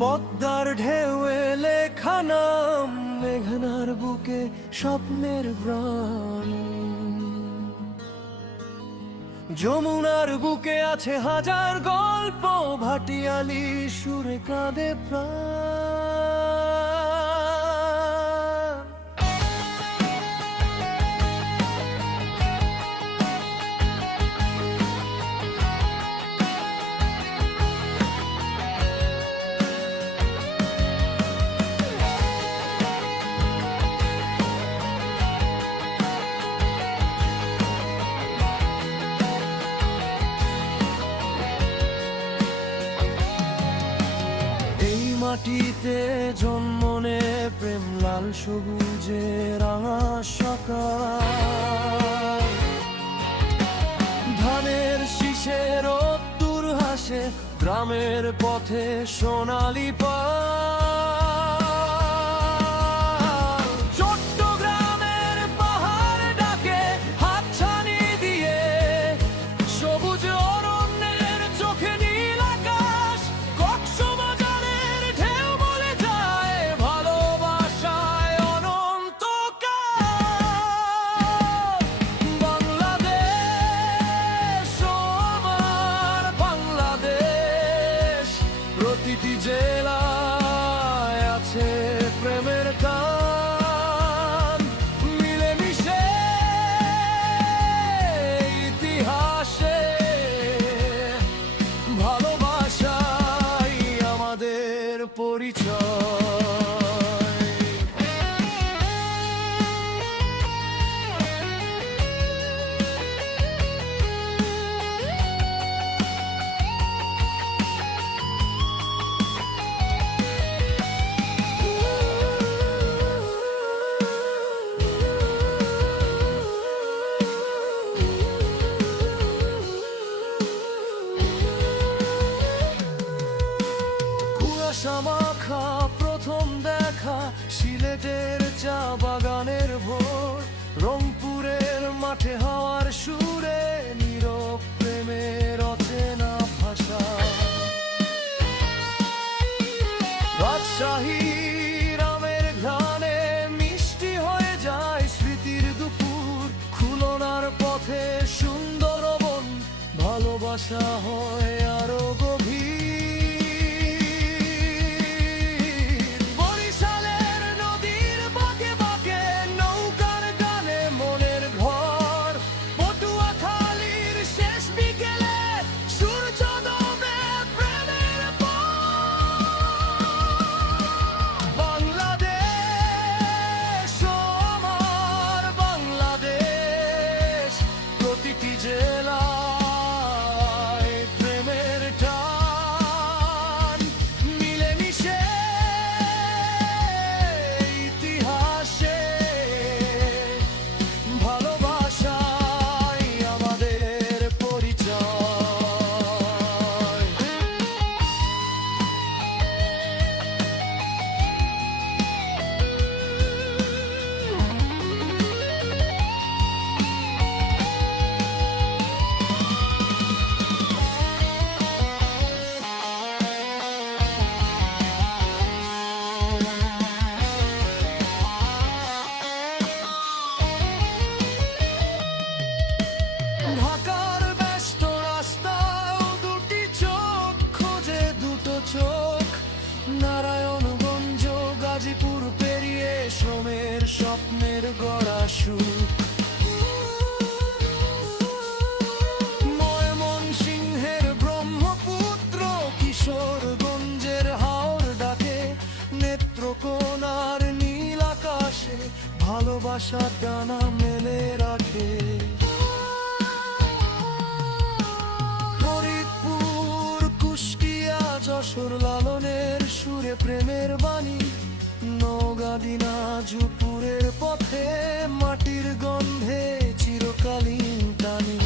পদ্মার ঢেউয়ে লেখা নাম, মেঘনার বুকে স্বপ্নের গ্রাম। যমুনার বুকে আছে হাজার গল্প, ভাটিয়ালি সুরে কাঁদে প্রাণ। মাটিতে জন্ম নে প্রেম, লাল সবুজে রাঙা সকাল। ধানের শীষে রোদ্দুর হাসে, গ্রামের পথে সোনালি পাল। চট্টগ্রামের পাহাড় ডাকে হাতছানি দিয়ে, সবুজ অরণ্যের চোখে নীল আকাশ। কক্সবাজারের ঢেউ বলে যায় ভালোবাসায় অনন্তকাল। বাংলাদেশ ও আমার বাংলাদেশ, প্রতিটি জেলায় আছে প্রেমের টান। মিলেমিশে ইতিহাসে ভালোবাসাই আমাদের পরিচয়। মাখা প্রথম দেখা, সিলেটের চা বাগানের ভোর। রংপুরের মাঠে হাওয়ার সুরে, নীরব প্রেমের অচেনা ভাষা। রাজশাহীর আমের ঘ্রাণে মিষ্টি হয়ে যায় স্মৃতির দুপুর। খুলনার পথে সুন্দরবন, ভালোবাসা হয় আরো গভীর। ঢাকার ব্যস্ত রাস্তায় দুটি চোখ খোঁজে, দুটো চোখ। নারায়ণগঞ্জ গাজীপুর পেরিয়ে শ্রমের স্বপ্নের গড়া সুখ। ময়মনসিংহের ব্রহ্মপুত্র, কিশোরগঞ্জের হাওর ডাকে। নেত্রকোনার নীল আকাশে ভালোবাসা টানা মেলে রাখে। যশোর লালনের সুরে প্রেমের বাণী। নওগাঁ দিনাজপুরের পথে মাটির গন্ধে চিরকালীন টানি।